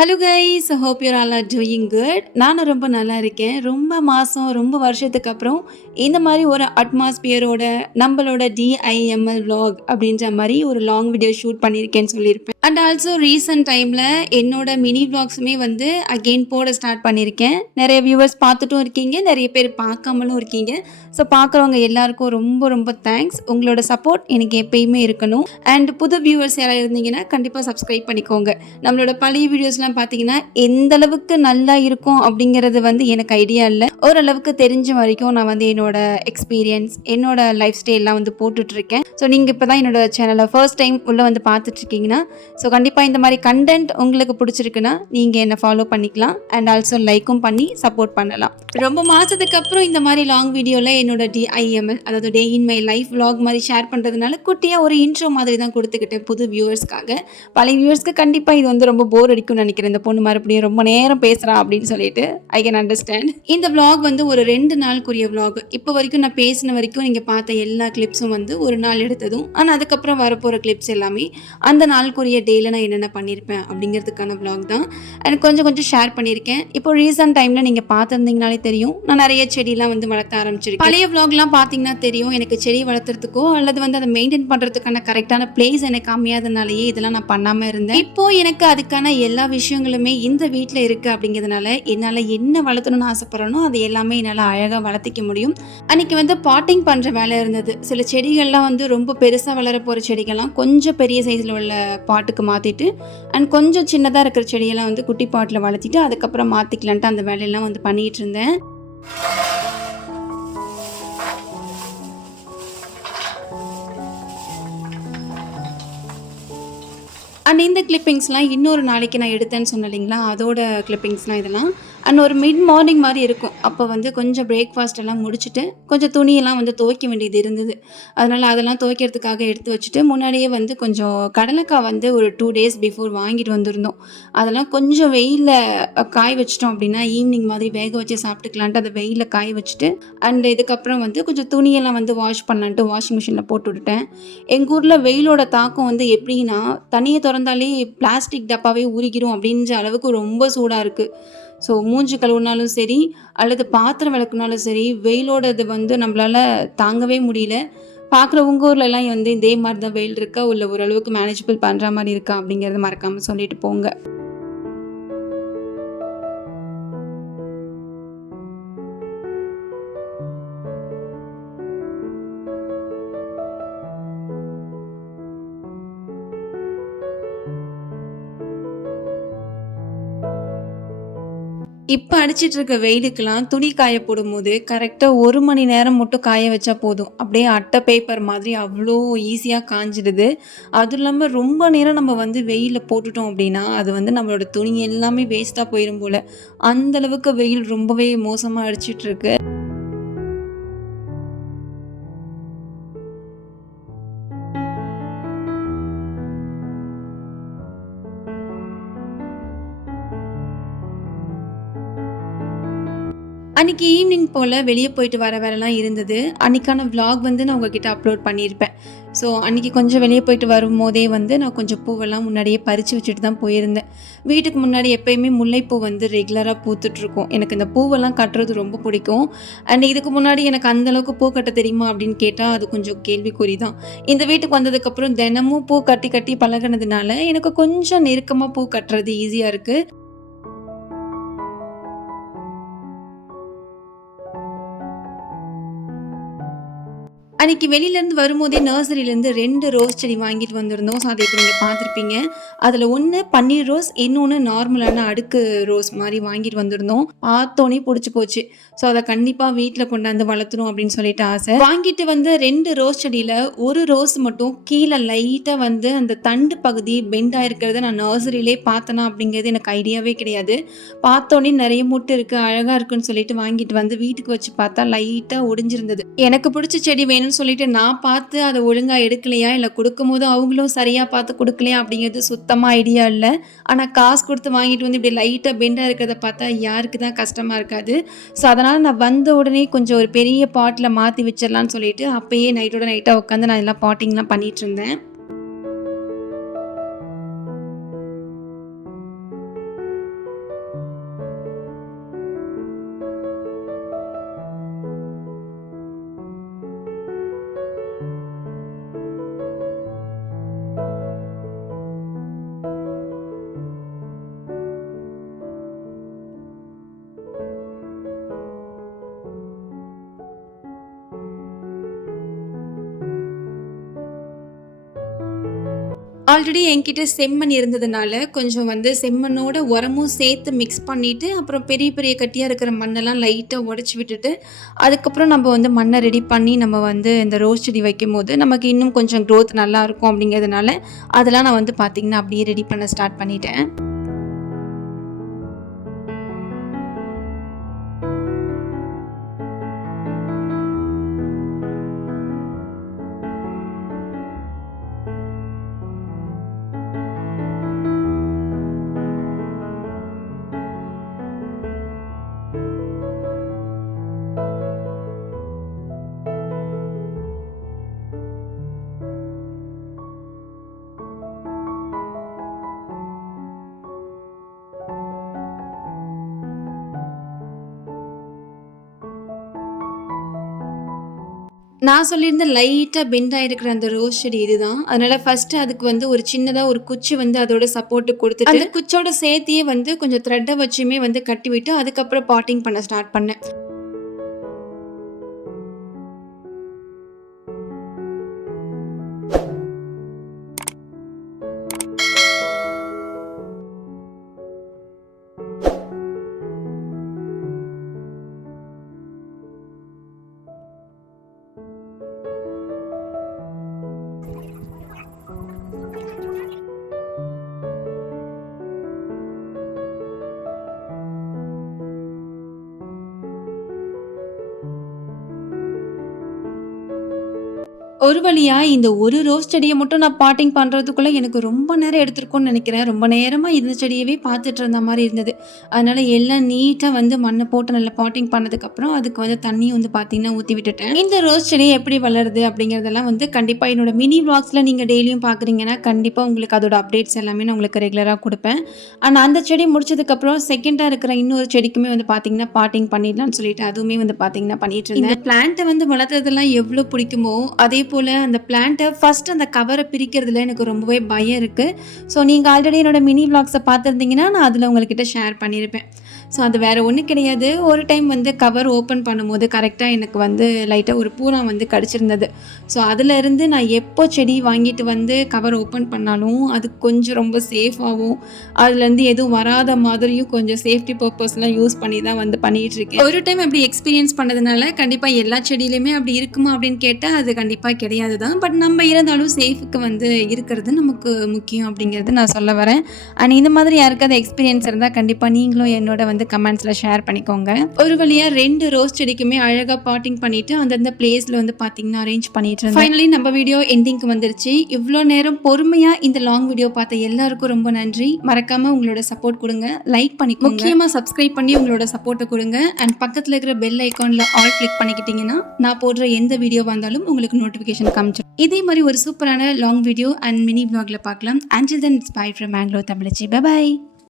Hello guys, hope your all are doing good. நானும் ரொம்ப நல்லா இருக்கேன். ரொம்ப மாதம் ரொம்ப வருஷத்துக்கு அப்புறம் இந்த மாதிரி ஒரு அட்மாஸ்பியரோட நம்மளோட டிஐஎம்எல் vlog அப்படின்ற மாதிரி ஒரு லாங் வீடியோ ஷூட் பண்ணியிருக்கேன்னு சொல்லியிருப்பேன். அண்ட் ஆல்சோ ரீசெண்ட் டைமில் என்னோட மினி vlogsமே வந்து அகெயின் போட ஸ்டார்ட் பண்ணியிருக்கேன். நிறைய வியூவர்ஸ் பார்த்துட்டும் இருக்கீங்க, நிறைய பேர் பார்க்காமலும் இருக்கீங்க. ஸோ பார்க்குறவங்க எல்லாருக்கும் ரொம்ப ரொம்ப தேங்க்ஸ். உங்களோட சப்போர்ட் எனக்கு எப்பயுமே இருக்கணும். அண்ட் புது வியூவர்ஸ் யாராவது இருந்தீங்கன்னா கண்டிப்பாக சப்ஸ்கிரைப் பண்ணிக்கோங்க. நம்மளோட பழைய வீடியோஸ்லாம் பார்த்தீங்கன்னா எந்த அளவுக்கு நல்லா இருக்கும் அப்படிங்கிறது வந்து எனக்கு ஐடியா இல்லை. ஓரளவுக்கு தெரிஞ்ச வரைக்கும் நான் வந்து என்னோட எக்ஸ்பீரியன்ஸ், என்னோட லைஃப் ஸ்டைல்லாம் வந்து போட்டுட்ருக்கேன். ஸோ நீங்கள் இப்போ தான் என்னோட சேனலை ஃபர்ஸ்ட் டைம் உள்ளே வந்து பார்த்துட்ருக்கீங்கன்னா ஸோ கண்டிப்பாக இந்த மாதிரி கண்டென்ட் உங்களுக்கு பிடிச்சிருக்குன்னா நீங்கள் என்னை ஃபாலோ பண்ணிக்கலாம். அண்ட் ஆல்சோ லைக்கும் பண்ணி சப்போர்ட் பண்ணலாம். ரொம்ப மாதத்துக்கு அப்புறம் இந்த மாதிரி லாங் வீடியோவில் என்னோட டிஐஎம்எல், அதாவது டே இன் மை லைஃப் vlog மாதிரி ஷேர் பண்ணுறதுனால குட்டியாக ஒரு இன்ட்ரோ மாதிரி தான் கொடுத்துக்கிட்டேன் புது வியூவர்ஸ்க்காக. பழைய வியூவர்ஸ்க்கு கண்டிப்பாக இது வந்து ரொம்ப போர் அடிக்கும்னு நினைக்கிறேன். இந்த பொண்ணு மறுபடியும் ரொம்ப நேரம் பேசுகிறா அப்படின்னு சொல்லிட்டு ஐ கேன் அண்டர்ஸ்டாண்ட். இந்த vlog வந்து ஒரு 2 நாளுக்குரிய vlog. இப்போ வரைக்கும் நான் பேசின வரைக்கும் நீங்கள் பார்த்த எல்லா கிளிப்ஸும் வந்து ஒரு நாள் எடுத்ததும், ஆனால் அதுக்கப்புறம் வரப்போகிற கிளிப்ஸ் எல்லாமே அந்த நாளுக்குரிய டேயில் நான் என்னென்ன பண்ணியிருப்பேன் அப்படிங்கிறதுக்கான vlog தான். எனக்கு கொஞ்சம் கொஞ்சம் ஷேர் பண்ணியிருக்கேன். இப்போ ரீசன்ட் டைமில் நீங்கள் பார்த்துருந்தீங்கனாலே தெரியும், நான் நிறைய செடியெலாம் வந்து வளர்த்த ஆரம்பிச்சிருக்கேன். பழைய vlogலாம் பார்த்தீங்கன்னா தெரியும், எனக்கு செடி வளர்த்துறதுக்கோ அல்லது வந்து அதை மெயின்டைன் பண்ணுறதுக்கான கரெக்டான பிளேஸ் எனக்கு அமையாதனாலேயே இதெல்லாம் நான் பண்ணாமல் இருந்தேன். இப்போது எனக்கு அதுக்கான எல்லா விஷயங்களுமே இந்த வீட்டில் இருக்குது அப்படிங்கிறதுனால என்னால் என்ன வளர்த்தணும்னு ஆசைப்பட்றனோ அதை எல்லாமே என்னால் அழகாக வளர்த்திக்க முடியும். அன்றைக்கி வந்து பாட்டிங் பண்ணுற வேலை இருந்தது. சில செடிகள்லாம் வந்து ரொம்ப பெருசாக வளர போகிற செடிகள்லாம் கொஞ்சம் பெரிய சைஸில் உள்ள பாட்டுக்கு மாற்றிட்டு, அண்ட் கொஞ்சம் சின்னதாக இருக்கிற செடியெல்லாம் வந்து குட்டி பாட்டில் வளர்த்திட்டு அதுக்கப்புறம் மாற்றிக்கலான்ட்டு அந்த வேலையெல்லாம் வந்து பண்ணிகிட்டு இருந்தேன். அண்ட் இந்த கிளிப்பிங்ஸ்லாம் இன்னொரு நாளைக்கு நான் எடுத்தேன்னு சொன்னேன் இல்லைங்களா, அதோட கிளிப்பிங்ஸ்லாம் இதெல்லாம். அண்ட் ஒரு மிட் மார்னிங் மாதிரி இருக்கும். அப்போ வந்து கொஞ்சம் பிரேக்ஃபாஸ்ட் எல்லாம் முடிச்சுட்டு கொஞ்சம் துணியெல்லாம் வந்து துவைக்க வேண்டியது இருந்தது. அதனால் அதெல்லாம் துவைக்கிறதுக்காக எடுத்து வச்சுட்டு முன்னாடியே வந்து கொஞ்சம் கடலைக்காய் வந்து ஒரு 2 டேஸ் பிஃபோர் வாங்கிட்டு வந்திருந்தோம். அதெல்லாம் கொஞ்சம் வெயிலில் காய வச்சிட்டோம் அப்படின்னா ஈவினிங் மாதிரி வேக வச்சு சாப்பிட்டுக்கலான்ட்டு அதை வெயிலில் காய வச்சுட்டு, அண்ட் இதுக்கப்புறம் வந்து கொஞ்சம் துணியெல்லாம் வந்து வாஷ் பண்ணலான்ட்டு வாஷிங் மிஷினில் போட்டு விட்டுட்டேன். எங்கள் ஊரில் வெயிலோட தாக்கம் வந்து எப்படின்னா, தண்ணியை திறந்தாலே பிளாஸ்டிக் டப்பாவே உருகிரும் அப்படின்ற அளவுக்கு ரொம்ப சூடாக இருக்குது. ஸோ மூஞ்சி கழுவுனாலும் சரி அல்லது பாத்திரம் விளக்குனாலும் சரி வெயிலோட இது வந்து நம்மளால் தாங்கவே முடியல. பார்க்குற உங்கள் ஊர்லலாம் வந்து இதே மாதிரி தான் வெயில் இருக்கா, இல்லை ஓரளவுக்கு மேனேஜபிள் பண்ணுற மாதிரி இருக்கா அப்படிங்கிறத மறக்காமல் சொல்லிட்டு போங்க. இப்போ அடிச்சிட்டு இருக்க வெயிலுக்கெல்லாம் துணி காய போடும்போது கரெக்டாக 1 மணி நேரம் மட்டும் காய வச்சா போதும். அப்படியே அட்டை பேப்பர் மாதிரி அவ்வளோ ஈஸியாக காஞ்சிடுது. அதுவும் இல்லாமல் ரொம்ப நேரம் நம்ம வந்து வெயிலில் போட்டுட்டோம் அப்படின்னா அது வந்து நம்மளோட துணி எல்லாமே வேஸ்ட்டாக போயிடும் போல். அந்தளவுக்கு வெயில் ரொம்பவே மோசமாக அடிச்சிட்ருக்கு. அன்றைக்கி ஈவினிங் போல் வெளியே போயிட்டு வர வேலைலாம் இருந்தது. அன்றைக்கான vlog வந்து நான் உங்ககிட்ட அப்லோட் பண்ணியிருப்பேன். ஸோ அன்றைக்கி கொஞ்சம் வெளியே போயிட்டு வரும்போதே வந்து நான் கொஞ்சம் பூவெல்லாம் முன்னாடியே பறித்து வச்சுட்டு தான் போயிருந்தேன். வீட்டுக்கு முன்னாடி எப்போயுமே முல்லைப்பூ வந்து ரெகுலராக பூத்துட்ருக்கும். எனக்கு இந்த பூவெல்லாம் கட்டுறது ரொம்ப பிடிக்கும். அண்ட் இதுக்கு முன்னாடி எனக்கு அந்தளவுக்கு பூ கட்ட தெரியுமா அப்படின்னு கேட்டால் அது கொஞ்சம் கேள்விக்குறி தான். இந்த வீட்டுக்கு வந்ததுக்கப்புறம் தினமும் பூ கட்டி கட்டி பழகினதுனால எனக்கு கொஞ்சம் நெருக்கமாக பூ கட்டுறது ஈஸியாக இருக்குது. அன்றைக்கி வெளியிலேருந்து வரும்போதே நர்சரியிலேருந்து 2 ரோஸ் செடி வாங்கிட்டு வந்திருந்தோம். ஸோ அதை இப்போ நீங்கள் பார்த்துருப்பீங்க. அதில் ஒன்று பன்னீர் ரோஸ், இன்னொன்று நார்மலான அடுக்கு ரோஸ் மாதிரி வாங்கிட்டு வந்திருந்தோம். பார்த்தோன்னே பிடிச்சி போச்சு. ஸோ அதை கண்டிப்பாக வீட்டில் கொண்டாந்து வளர்த்தணும் அப்படின்னு சொல்லிட்டு ஆசை. வாங்கிட்டு வந்து 2 ரோஸ் செடியில் ஒரு ரோஸ் மட்டும் கீழே லைட்டாக வந்து அந்த தண்டு பகுதி பெண்ட் ஆகிருக்கிறத நான் நர்சரியிலே பார்த்தேனா அப்படிங்கிறது எனக்கு ஐடியாவே கிடையாது. பார்த்தோன்னே நிறைய மொட்டு இருக்குது, அழகாக இருக்குன்னு சொல்லிட்டு வாங்கிட்டு வந்து வீட்டுக்கு வச்சு பார்த்தா லைட்டாக ஒடிஞ்சிருந்தது. எனக்கு பிடிச்ச செடி வேணும் சொல்லிட்டு நான் பார்த்து அதை ஒழுங்காக எடுக்கலையா, இல்லை கொடுக்கும்போது அவங்களும் சரியாக பார்த்து கொடுக்கலையா அப்படிங்கிறது சுத்தமாக ஐடியா இல்லை. ஆனால் காசு கொடுத்து வாங்கிட்டு வந்து இப்படி லைட்டாக பெண்டாக இருக்கிறத பார்த்தா யாருக்கு தான் கஷ்டமாக இருக்காது. ஸோ அதனால் நான் வந்த உடனே கொஞ்சம் ஒரு பெரிய பாட்டில் மாற்றி வச்சிடலான்னு சொல்லிட்டு அப்போயே நைட்டோட நைட்டாக உட்காந்து நான் எல்லாம் பாட்டிங்லாம் பண்ணிகிட்டு இருந்தேன். ஆல்ரெடி என்கிட்ட செம்மண் இருந்ததுனால, கொஞ்சம் வந்து செம்மண்ணோட உரமும் சேர்த்து மிக்ஸ் பண்ணிட்டு, அப்புறம் பெரிய பெரிய கட்டியா இருக்கிற மண்ணெல்லாம் லைட்டா உடைச்சு விட்டுட்டு, அதுக்கப்புறம் நம்ம வந்து மண்ண ரெடி பண்ணி நம்ம வந்து இந்த ரோஸ் செடி வைக்கும்போது, நமக்கு இன்னும் கொஞ்சம் க்ரோத் நல்லாயிருக்கும் அப்படிங்கிறதுனால, அதெல்லாம் நான் வந்து பார்த்தீங்கன்னா, அப்படியே ரெடி பண்ண ஸ்டார்ட் பண்ணிட்டேன். நான் சொல்லியிருந்த லைட்டா பெண்ட் ஆயிருக்கிற அந்த ரோஸ் செடி இதுதான். அதனால ஃபர்ஸ்ட்டு அதுக்கு வந்து ஒரு சின்னதா ஒரு குச்சி வந்து அதோட சப்போர்ட்டுக்கு குடுத்துட்டு, அந்த குச்சியோட சேர்த்தியே வந்து கொஞ்சம் த்ரெட்ட வச்சுமே வந்து கட்டிவிட்டு, அதுக்கப்புறம் பாட்டிங் பண்ண ஸ்டார்ட் பண்ணேன். ஒரு வழியா இந்த ஒரு ரோஸ் செடிய மட்டும் நான் பாட்டிங் பண்றதுக்குள்ள எனக்கு ரொம்ப நேரம் எடுத்திருக்கும்னு நெனைக்கிறேன். ரொம்ப நேரமா இந்த செடியவே பார்த்துட்டு இருந்த மாரி இருந்தது. அதனால எல்லாம் நீட்டா வந்து மண்ண போட்டு நல்லா பாட்டிங் பண்ணதுக்கப்புறம், அதுக்கு வந்து தண்ணியும் வந்து பார்த்தீங்கன்னா ஊத்தி விட்டுட்டேன். இந்த ரோஸ் செடி எப்படி வளருது அப்படிங்கிறதெல்லாம் வந்து கண்டிப்பா என்னோட மினி விளாக்ஸ்ல நீங்க டெய்லியும் பார்க்குறீங்கன்னா, கண்டிப்பா உங்களுக்கு அதோட அப்டேட்ஸ் எல்லாமே நான் உங்களுக்கு ரெகுலரா குடுப்பேன். ஆனா அந்த செடி முடிச்சதுக்கப்புறம் செகண்டா இருக்கிற இன்னொரு செடிக்குமே வந்து பார்த்தீங்கன்னா, பாட்டிங் பண்ணிடலாம்னு சொல்லிட்டு அதுவுமே வந்து பார்த்தீங்கன்னா பண்ணிட்டு இருந்தேன். இந்த பிளான்ட்ட வந்து வளர்த்ததெல்லாம் எவ்ளோ பிடிக்குமோ, அதே போல அந்த பிளான்ட்ட ஃபர்ஸ்ட் அந்த கவர பிரிக்கிறதுல எனக்கு ரொம்பவே பயம் இருக்கு. ஸோ நீங்க ஆல்ரெடி என்னோட மினி விளாக்ஸ பார்த்துருந்தீங்கன்னா, நான் அதில உங்ககிட்ட ஷேர் பண்ணியிருப்பேன். ஸோ அது வேற ஒண்ணும் கிடையாது. ஒரு டைம் வந்து கவர் ஓப்பன் பண்ணும்போது கரெக்ட்டா எனக்கு வந்து லைட்டா ஒரு பூரா வந்து கடிச்சிருந்தது. ஸோ அதிலருந்து நான் எப்போ செடி வாங்கிட்டு வந்து கவர் ஓப்பன் பண்ணாலும், அது கொஞ்சம் ரொம்ப சேஃபாவும், அதுலேருந்து எதுவும் வராத மாதிரியும் கொஞ்சம் சேஃப்டி பர்ப்பஸ்லாம் யூஸ் பண்ணி தான் வந்து பண்ணிட்டுருக்கேன். ஒரு டைம் அப்படி எக்ஸ்பீரியன்ஸ் பண்ணதுனால, கண்டிப்பா எல்லா செடியிலயுமே அப்படி இருக்குமா அப்படின்னு கேட்டா, அது கண்டிப்பா கிடையாது தான். பட் நம்ம இருந்தாலும் சேஃப்க்கு வந்து இருக்கிறது நமக்கு முக்கியம் அப்படிங்கிறது நான் சொல்ல வரேன். அண்ட் இந்த மாதிரி யாருக்காவது எக்ஸ்பீரியன்ஸ் இருந்தா கண்டிப்பா நீங்களும் என்னோட வந்து கமெண்ட்ஸ்ல ஷேர் பண்ணிக்கோங்க. ஒரு வழியா 2 ரோஸ் செடிக்குமே அழகா பாட்டிங் பண்ணிட்டு அந்தந்த பிளேஸ்ல வந்து பார்த்தீங்கன்னா அரேஞ்ச் பண்ணிட்டு இருந்தேன். ஃபைனலி நம்ம வீடியோ எண்டிங்க்கு வந்துருச்சு. இவ்ளோ நேரம் பொறுமையா இந்த லாங் வீடியோ பார்த்த எல்லாருக்கும் ரொம்ப நன்றி. மறக்காம உங்களோட சப்போர்ட் குடுங்க. லைக் பண்ணிக்கோங்க. முக்கியமா சப்ஸ்கிரைப் பண்ணி உங்களோட சப்போர்ட்ட குடுங்க. அண்ட் பக்கத்துல இருக்கிற பெல் ஐகான்ல ஆல் கிளிக் பண்ணிக்கிட்டீங்கன்னா, நான் போடுற எந்த வீடியோவா இருந்தாலும் உங்களுக்கு நோட்டிஃபிகேஷன் காமிச்சிடும். இதே மாதிரி ஒரு சூப்பரான லாங் வீடியோ அண்ட் மினி vlogல பார்க்கலாம். Until then, it's bye from Anglo Tamilichi. Bye bye.